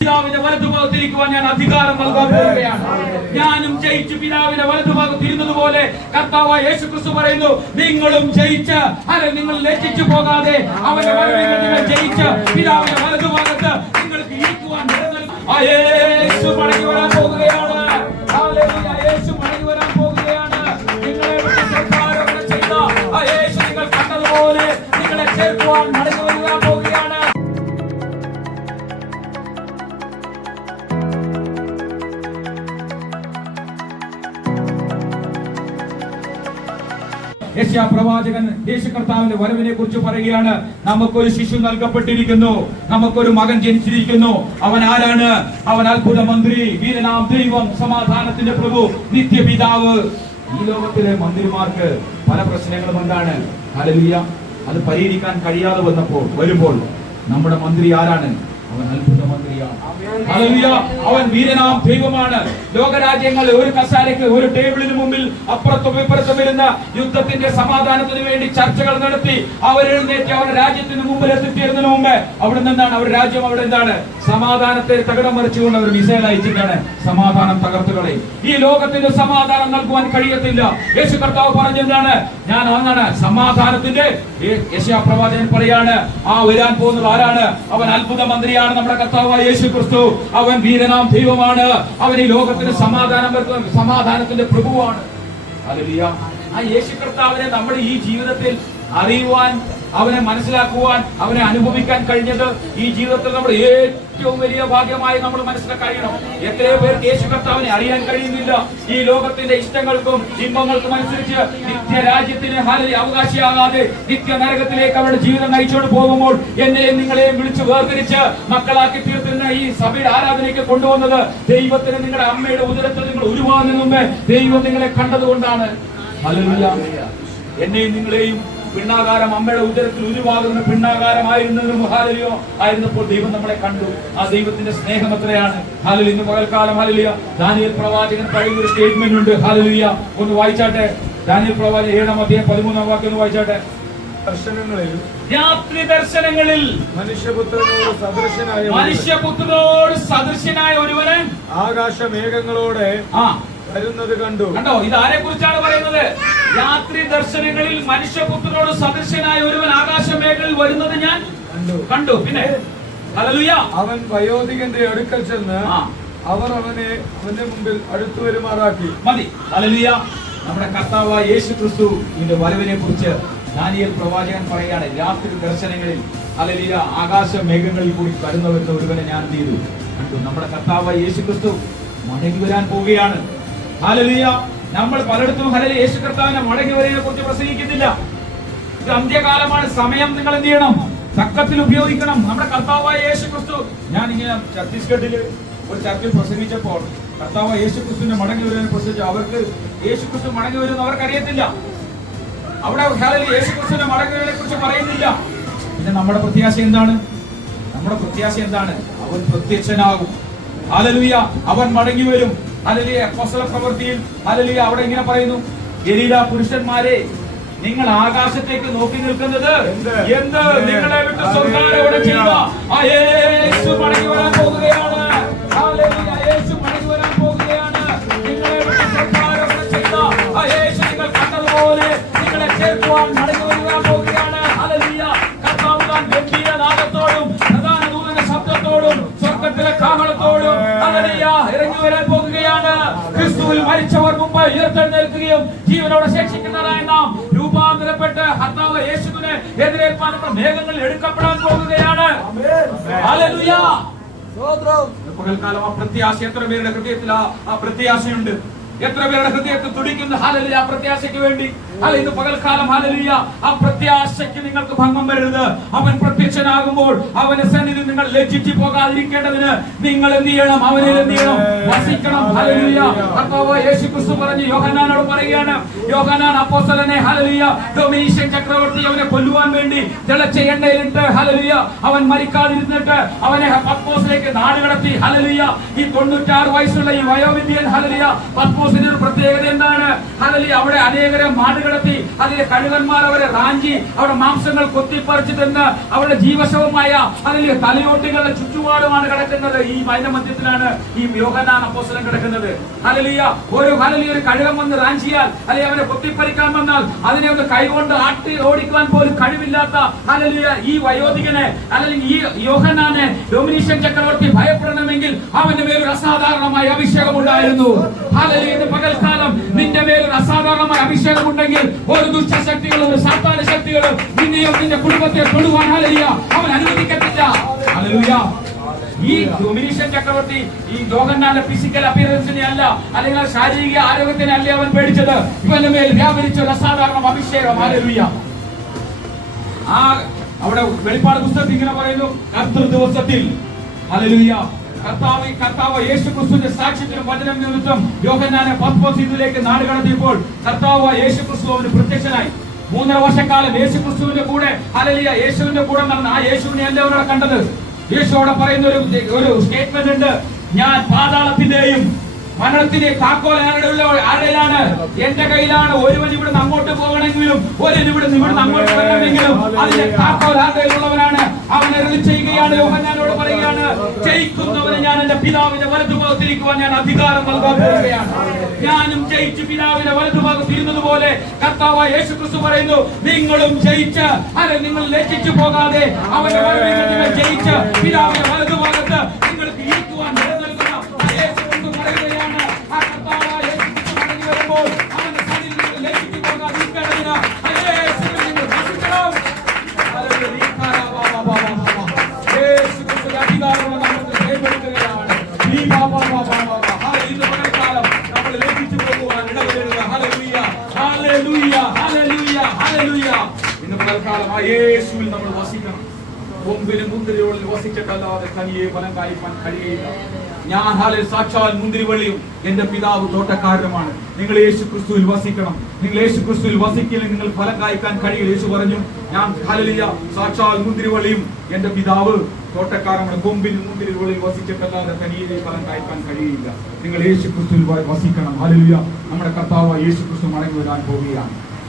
പിതാവിന്റെ വലതുഭാഗത്തിരിക്കുവാൻ ഞാൻ അധികാരം നൽകാൻ പോവുകയാണ്. ഞാനും ജയിച്ചു പിതാവിന്റെ വലതുഭാഗത്ത് ഇരുന്നതുപോലെ കർത്താവായ യേശുക്രിസ്തു പറയുന്നു, നിങ്ങളും ജയിച്ച് നിങ്ങൾ ലജ്ജിച്ചു പോകാതെ അവന്റെ വരവിൽ നിങ്ങൾ ജയിച്ച് പിതാവിന്റെ വലതുഭാഗത്ത് നിങ്ങൾക്ക് ഇരിക്കുവാൻ യേശു മടങ്ങി വരാൻ പോകുകയാണ്. യേശു മടങ്ങി വരാൻ പോകുകയാണ്. നിങ്ങളെ ചെയ്ത ആ യേശു നിങ്ങൾ കണ്ടതുപോലെ നിങ്ങളെ ചേർക്കുവാൻ മടങ്ങി വരാൻ പോകുകയാണ്. യെശയ്യാ പ്രവാചകൻ യേശു കർത്താവിന്റെ വരവിനെ കുറിച്ച് പറയുകയാണ്. നമുക്കൊരു ശിശു നൽകപ്പെട്ടിരിക്കുന്നു, നമുക്കൊരു മകൻ ജനിച്ചിരിക്കുന്നു. അവൻ ആരാണ്? അവൻ അത്ഭുത മന്ത്രി, വീരനാം ദൈവം, സമാധാനത്തിന്റെ പ്രഭു, നിത്യപിതാവ്. ഈ ലോകത്തിലെ മന്ത്രിമാർക്ക് പല പ്രശ്നങ്ങളും എന്താണ്? ഹല്ലേലൂയ. അത് പരിഹരിക്കാൻ കഴിയാതെ വരുമ്പോൾ നമ്മുടെ മന്ത്രി ആരാണ്? അവൻ അത്ഭുത മന്ത്രിയാണ്. ഹല്ലേലൂയ. അവൻ വീരനാം ദൈവമാണ്. ലോകരാജ്യങ്ങൾ ഒരു കസാരയ്ക്ക് ഒരു ടേബിളിന് മുമ്പിൽ അപ്പുറത്തും ഇപ്പുറത്തും ഇരുന്ന യുദ്ധത്തിന്റെ സമാധാനത്തിന് വേണ്ടി ചർച്ചകൾ നടത്തി അവരെഴുന്നേറ്റ് അവരുടെ രാജ്യത്തിന് മുമ്പിൽ എത്തിച്ചേരുന്നതിന് മുമ്പ് അവിടെ നിന്നാണ് അവർ രാജ്യം അവിടെ എന്താണ് സമാധാനത്തെ തകിടം മറിച്ചുകൊണ്ട് അവർ മിസൈൽ അയച്ചിട്ടാണ് സമാധാനം തകർത്തുകളെ. ഈ ലോകത്തിന്റെ സമാധാനം നൽകുവാൻ കഴിയത്തില്ല. യേശു കർത്താവ് പറഞ്ഞെന്താണ്? ഞാൻ വന്നാണ് സമാധാനത്തിന്റെ. യെശയ്യാ പ്രവാചകൻ പറയാണ്, ആ വരാൻ പോകുന്നത് ആരാണ്? അവൻ അത്ഭുത മന്ത്രിയാണ്, നമ്മുടെ കർത്താവായ യേശു ക്രിസ്തു. അവൻ വീരനാം ദൈവമാണ്. അവൻ ഈ ലോകത്തിന് സമാധാനത്തിന്റെ പ്രഭുവാണ്. ഹല്ലേലൂയ. ആ യേശു കർത്താവിനെ നമ്മുടെ ഈ ജീവിതത്തിൽ അറിയുവാൻ, അവനെ മനസ്സിലാക്കുവാൻ, അവനെ അനുഭവിക്കാൻ കഴിഞ്ഞത് ഈ ജീവിതത്തിൽ നമ്മുടെ ഏറ്റവും വലിയ ഭാഗ്യമായി നമ്മൾ മനസ്സിലാക്കണം. എത്രയോ പേർക്ക് യേശു കർത്താവിനെ അറിയാൻ കഴിയുന്നില്ല. ഈ ലോകത്തിന്റെ ഇഷ്ടങ്ങൾക്കും ഇമ്പങ്ങൾക്കും അനുസരിച്ച് നിത്യരാജ്യത്തിന് അവകാശിയാകാതെ നിത്യ നരകത്തിലേക്ക് അവരുടെ ജീവിതം നയിച്ചുകൊണ്ട് പോകുമ്പോൾ എന്നെയും നിങ്ങളെയും വിളിച്ച് വേർതിരിച്ച് മക്കളാക്കി തീർത്തുന്ന ഈ സഭയുടെ ആരാധനയ്ക്ക് കൊണ്ടുവന്നത് ദൈവത്തിന് നിങ്ങളുടെ അമ്മയുടെ ഉദരത്തിൽ നിങ്ങൾ ഉരുവാകുന്നതിന് മുമ്പേ ദൈവം നിങ്ങളെ കണ്ടതുകൊണ്ടാണ്. ഹല്ലേലൂയ. എന്നെയും നിങ്ങളെയും പിണ്ണാകാരം അമ്മയുടെ ഉദരത്തിൽ ഉരുവാകുന്ന പിണ്ണാകാരമായിരുന്നതിനും ഹല്ലേലൂയ ആയിരുന്നപ്പോൾ ദൈവം നമ്മളെ കണ്ടു. ആ ദൈവത്തിന്റെ സ്നേഹം എത്രയാണ്. ഹല്ലേലൂയ. ഇന്ന് പകൽക്കാലം ഹല്ലേലൂയ ദാനിയേൽ പ്രവാചകൻ പറയുന്ന ഒരു സ്റ്റേറ്റ്മെന്റ് ഉണ്ട്. ഹല്ലേലൂയ. ഒന്ന് വായിച്ചാട്ടെ. ദാനിയേൽ പ്രവാചകൻ 7-ാം അധ്യായം 13-ാം വാക്യം ഒന്ന് വായിച്ചാട്ടെ. രാത്രി ദർശനങ്ങളിൽ മനുഷ്യപുത്രനോട് സദൃശനായ ഒരുവന് ആകാശമേഘങ്ങളോടെ വരുന്നത് കണ്ടു. കണ്ടോ? ഇത് ആരെ കുറിച്ചാണ് പറയുന്നത്? രാത്രി ദർശനങ്ങളിൽ മനുഷ്യപുത്രനോട് സദൃശനായ ഒരുവൻ ആകാശമേഘങ്ങളിൽ വരുന്നത് ഞാൻ കണ്ടു. പിന്നെ ഹല്ലേലൂയ. അവൻ വയോധികന്റെ അടുക്കൽ ചെന്ന് അവർ അവന്റെ മുമ്പിൽ അടുത്തു വരുമാറാക്കി. മതി. ഹല്ലേലൂയ. നമ്മുടെ കർത്താവായ യേശു ക്രിസ്തു ഇതിന്റെ വരവിനെ കുറിച്ച് ദാനിയേൽ പ്രവാചകൻ പറയാണ്. രാത്രി ദർശനങ്ങളിൽ ഹല്ലേലൂയ ആകാശമേഘങ്ങളിൽ കൂടി വരുന്ന ഒരുവനെ ഞാൻ ചെയ്തു കണ്ടു. നമ്മുടെ കർത്താവായ യേശു ക്രിസ്തു മടങ്ങി വരാൻ പോവുകയാണ്. ഹല്ലേലൂയ. നമ്മൾ പലയിടത്തും ഹല്ലേലൂയ യേശു കർത്താവിനെ മടങ്ങി വരവിനെ കുറിച്ച് പ്രസംഗിക്കുന്നില്ല. ഇത് അന്ത്യകാലമാണ്. സമയം നിങ്ങൾ എന്ത് ചെയ്യണം? തക്കത്തിൽ ഉപയോഗിക്കണം. നമ്മുടെ കർത്താവായ യേശു ക്രിസ്തു, ഞാൻ ഇങ്ങനെ ഛത്തീസ്ഗഡിൽ ഒരു ചർച്ചിൽ പ്രസംഗിച്ചപ്പോൾ കർത്താവായ യേശു ക്രിസ്തുവിന്റെ മടങ്ങി വരവിനെ പ്രസംഗിച്ചു. അവർക്ക് യേശു ക്രിസ്തു മടങ്ങി വരുമെന്ന് അവർക്കറിയത്തില്ല. അവിടെ ഹല്ലേലൂയ യേശു ക്രിസ്തുവിന്റെ മടങ്ങി വരവിനെ കുറിച്ച് പറയുന്നില്ല. പിന്നെ നമ്മുടെ പ്രത്യാശ എന്താണ്? നമ്മുടെ പ്രത്യാശ എന്താണ്? അവൻ പ്രത്യക്ഷനാകും. ഹല്ലേലൂയ. അവൻ മടങ്ങി വരും. ഹല്ലേലൂയ. അപ്പോസ്തല പ്രവൃത്തിയിൽ ഹല്ലേലൂയ അവിടെ ഇങ്ങനെ പറയുന്നു, ഗലീല പുരുഷന്മാരെ, നിങ്ങൾ ആകാശത്തേക്ക് നോക്കി നിൽക്കുന്നത് എന്ത്? നിങ്ങളെ വിട്ട് സ്വർഗ്ഗാരോഹണം ചെയ്ത ആ യേശു മടങ്ങി വരാൻ പോകുകയാണ്. ഹല്ലേലൂയ. യേശു മടങ്ങി വരാൻ പോകുകയാണ്. നിങ്ങളെ വിട്ട് സ്വർഗ്ഗാരോഹണം ചെയ്ത ആ യേശു നിങ്ങൾ കണ്ടതുപോലെ നിങ്ങളെ ചേർക്കുവാൻ മടങ്ങി വരാൻ പോകുകയാണ്. ഹല്ലേലൂയ. കർത്താവ് താൻ ഗംഭീര നാദത്തോടും പ്രധാന ദൂതന്റെ ശബ്ദത്തോടും സ്വർഗ്ഗത്തിലെ കാഹളത്തോടും ഹല്ലേലൂയ ഇറങ്ങി വരാൻ പോകുകയാണ്. ക്രിസ്തുവിൽ മരിച്ചവർ മുമ്പ് ഉയർത്തെഴുന്നേൽക്കുകയും ജീവനോടെ ശേഷിക്കുന്നവരായ നാം രൂപാന്തരപ്പെട്ട് കർത്താവ് യേശുവിനെ എതിരേൽപ്പാൻ മേഘങ്ങളിൽ എടുക്കപ്പെടാൻ പോകുകയാണ്. ഹല്ലേലൂയ. പകൽക്കാലം ആ പ്രത്യാശ എത്ര പേരുടെ ഹൃദയത്തിൽ ആ പ്രത്യാശയുണ്ട്? എത്ര പേരുടെ ഹൃദയത്തിൽ തുടിക്കുന്നു ഹല്ലേലൂയ ആ പ്രത്യാശയ്ക്ക് വേണ്ടി? ഇന്ന് പകൽക്കാലം ഹല്ലേലൂയ ആ പ്രത്യാശയ്ക്ക് നിങ്ങൾക്ക് ഭംഗം വരരുത്. അവൻ പ്രത്യക്ഷനാകുമ്പോൾ അവന്റെ സന്നിധി നിങ്ങൾ ലജ്ജിച്ചു പോകാതിരിക്കേണ്ടതിന് നിങ്ങൾ എന്ത് ചെയ്യണം? അവനിൽ എന്ത് ചെയ്യണം? വസിക്കണം. ഹല്ലേലൂയ. കർത്താവായ യേശു ക്രിസ്തു പറഞ്ഞു യോഹന്നാനോട് പറയുകയാണ്. യോഹന്നാൻ അപ്പോസ്തലനെ ഹല്ലേലൂയ ഡൊമീഷ്യൻ ചക്രവർത്തി അവനെ കൊല്ലുവാൻ വേണ്ടി തിളച്ച എണ്ണയിലിട്ട് ഹല്ലേലൂയ അവൻ മരിക്കാതിരുന്നിട്ട് അവനെ പത്മോസിലേക്ക് നാടുകടത്തി. ഹല്ലേലൂയ. ഈ 96 വയസ്സുള്ള ഈ വയോവിദ്യൻ ഹല്ലേലൂയ പത്മോസിന്റെ ഒരു പ്രത്യേകത എന്താണ്? ഹല്ലേലൂയ അവിടെ അനേകരെ നാടുകൾ കിടത്തി. അതിലെ കഴുകന്മാർ അവരെ റാഞ്ചി അവരുടെ മാംസങ്ങൾ കൊത്തിപ്പറിച്ചു തിന്ന് അവരുടെ ജീവശവമായ അതിലെ തലയോട്ടികളുടെ ചുറ്റുപാടുമാണ് കിടക്കുന്നത്. ഈ മൈനമധ്യത്തിലാണ് ഈ യോഹന്നാൻ അപ്പോസ്തലൻ കിടക്കുന്നത്. ഹല്ലേലൂയ. ഒരു കഴുകൻ വന്ന് റാഞ്ചിയാൽ അല്ലെങ്കിൽ അവനെ കൊത്തിപ്പറിക്കാൻ വന്നാൽ അതിനെ ഒന്ന് കൈകൊണ്ട് ആട്ടി ഓടിക്കുവാൻ പോലും കഴിവില്ലാത്ത ഹല്ലേലൂയ ഈ വയോധികനെ അല്ലെങ്കിൽ ഈ യോഹന്നാനെ ഡൊമിനീഷ്യൻ ചക്രവർത്തി ഭയപ്പെടണമെങ്കിൽ അവന്റെ മേലൊരു അസാധാരണമായ അഭിഷേകം ഉണ്ടായിരുന്നു. ഹല്ലേലൂയ. ഇന്ന് പകൽക്കാലം നിന്റെ മേലൊരു അസാധാരണമായ അഭിഷേകം ഉണ്ടെങ്കിൽ ഒരു ദുഷ്ടശക്തികളും സാത്താന ശക്തികളും നിന്നെയോ നിന്റെ കുടുംബത്തെ തൊടുവാൻ ഹല്ലേലൂയ അവൻ അനുവദിക്കത്തില്ല. ഹല്ലേലൂയ. ഈ ഡൊമിനീഷ്യൻ ചക്രവർത്തി ഈ യോഹന്നാന്റെ ഫിസിക്കൽ അപ്പിയറൻസിനെ അല്ല അല്ലെങ്കിൽ ശാരീരിക ആരോഗ്യത്തിനെ അല്ല അവൻ പേടിച്ചത്. ഇവന്റെ മേൽ വ്യാപരിച്ച ഒരു അസാധാരണ അഭിഷേകം. ഹല്ലേലൂയ. ആ അവിടെ വെളിപ്പാട് പുസ്തകത്തിൽ ഇങ്ങനെ പറയുന്നു, കർത്തൃ ദിവസത്തിൽ ഹല്ലേലൂയ കർത്താവ് യേശു ക്രിസ്തുവിന്റെ സാക്ഷ്യത്തിനും വചനം നിമിത്തം യോഹന്നാനെ പത്മോസ് ഇതിലേക്ക് നാട് കടത്തിയപ്പോൾ കർത്താവ് യേശു ക്രിസ്തു അവന് പ്രത്യക്ഷനായി. 3.5 വർഷക്കാലം യേശു ക്രിസ്തുവിന്റെ കൂടെ ഹല്ലേലൂയ യേശുവിന്റെ കൂടെ നടന്ന ആ യേശുവിനെ അല്ല അവരുടെ കണ്ടത്. യേശു അവിടെ പറയുന്ന ഒരു സ്റ്റേറ്റ്മെന്റ് ഉണ്ട്, ഞാൻ പാതാളത്തിന്റെയും മരണത്തിന്റെ താക്കോൽ ആരുടെയിലാണ്? എന്റെ കയ്യിലാണ്. ഒരുവൻ ഇവിടുന്ന് അങ്ങോട്ട് പോകണമെങ്കിലും ഒരുവൻ ഇവിടുന്ന് അങ്ങോട്ട് വരണമെങ്കിലും അതിന്റെ താക്കോൽ ആരുടെയിലുള്ളവനാണ്. അവൻ അരുളി ചെയ്യുകയാണ്, യോഹന്നാനോട് പറയുകയാണ്, ജയിക്കുന്നവന് ഞാൻ എന്റെ പിതാവിന്റെ വലതുഭാഗത്തിരിക്കുവാൻ ഞാൻ അധികാരം നൽകാൻ പോവുകയാണ്. ഞാനും ജയിച്ച് പിതാവിന്റെ വലതുഭാഗത്ത് ഇരുന്നതുപോലെ കർത്താവായ യേശു ക്രിസ്തു പറയുന്നു, നിങ്ങളും ജയിച്ച് നിങ്ങൾ ലജ്ജിച്ചു പോകാതെ അവന്റെ വരവിൽ നിങ്ങൾ ജയിച്ച് പിതാവിന്റെ വലതുഭാഗത്ത് നിങ്ങൾക്ക് ഇരിക്കുവാൻ നൽകുന്ന യേശു ക്രിസ്തു പറയുകയാണ്. ആ കർത്താവായ യേശു ക്രിസ്തു മടങ്ങി വരുമ്പോൾ അവന്റെ സന്നിധിയിൽ നിങ്ങൾ ലജ്ജിച്ചു പോകാതിരിക്കണമെന്ന് യേശുവിൽ നിങ്ങൾ വസിക്കണം. യേശു ക്രിസ്തു അധികാരമുള്ള നമുക്ക് ഭയപ്പെടുത്തുകയാണ്. ഈ ഇന്ന് പകൽക്കാലം നമ്മൾ ലജ്ജിച്ചു പോകുവാൻ ഇടവരുന്നത്. Hallelujah, hallelujah, hallelujah, hallelujah. ഇന്ന് പകൽക്കാലം ആ യേശുവിൽ നമ്മൾ വസിക്കണം. കൊമ്പിലും മുന്തിരിവള്ളിൽ വസിച്ചിട്ടല്ലാതെ തനിയെ ഫലം കായ്പാൻ കഴിയില്ല. ഞാൻ സാക്ഷാൽ മുന്തിരിവള്ളിയും എന്റെ പിതാവ് തോട്ടക്കാരനുമാണ്. നിങ്ങൾ യേശു ക്രിസ്തുവിൽ വസിക്കണം. നിങ്ങൾ യേശു ക്രിസ്തുവിൽ വസിക്കില്ലെങ്കിൽ നിങ്ങൾ ഫലം കായ്ക്കാൻ കഴിയില്ല. യേശു പറഞ്ഞു, ഞാൻ ഹല്ലേലൂയ സാക്ഷാൽ മുന്തിരിവള്ളിയും എന്റെ പിതാവ് തോട്ടക്കാരനാണ്. കൊമ്പിലും മുന്തിരിവള്ളിൽ വസിച്ചിട്ടല്ലാതെ തനിയെ ഫലം കായ്ക്കാൻ കഴിയില്ല. നിങ്ങൾ യേശു ക്രിസ്തുവിൽ വസിക്കണം. ഹല്ലേലൂയ. നമ്മുടെ കർത്താവ് യേശു ക്രിസ്തു മടങ്ങി വരാൻ പോവുകയാണ്.